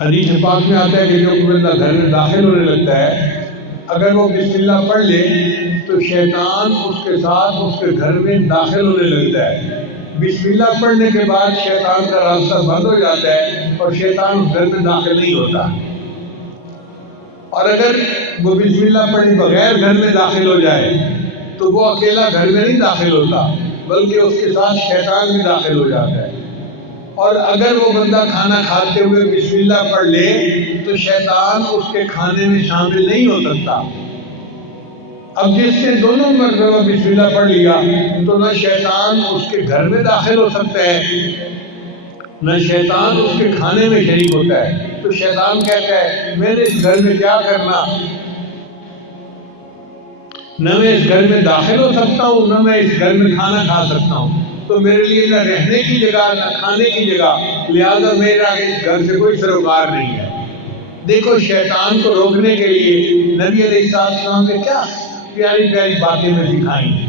حدیث پاک میں آتا ہے کہ جو بندہ گھر میں داخل ہونے لگتا ہے، اگر وہ بسم اللہ پڑھ لے تو شیطان اس کے ساتھ اس کے گھر میں داخل ہونے لگتا ہے۔ بسم اللہ پڑھنے کے بعد شیطان کا راستہ بند ہو جاتا ہے اور شیطان اس گھر میں داخل نہیں ہوتا۔ اور اگر وہ بسم اللہ پڑھے بغیر گھر میں داخل ہو جائے تو وہ اکیلا گھر میں نہیں داخل ہوتا، بلکہ اس کے ساتھ شیطان بھی داخل ہو جاتا ہے۔ اور اگر وہ بندہ کھانا کھاتے ہوئے بسم اللہ پڑھ لے تو شیطان اس کے کھانے میں شامل نہیں ہو سکتا۔ اب جس نے دونوں مرتبہ بسم اللہ پڑھ لیا تو نہ شیطان اس کے گھر میں داخل ہو سکتا ہے، نہ شیطان اس کے کھانے میں شریک ہوتا ہے۔ تو شیطان کہتا ہے میں نے اس گھر میں کیا کرنا، نہ میں اس گھر میں داخل ہو سکتا ہوں، نہ میں اس گھر میں کھانا کھا سکتا ہوں، تو میرے لیے نہ رہنے کی جگہ نہ کھانے کی جگہ، لہذا میرا اس گھر سے کوئی سروکار نہیں ہے۔ دیکھو شیطان کو روکنے کے لیے نبی علیہ السلام نے کیا پیاری پیاری باتیں میں سکھائیں۔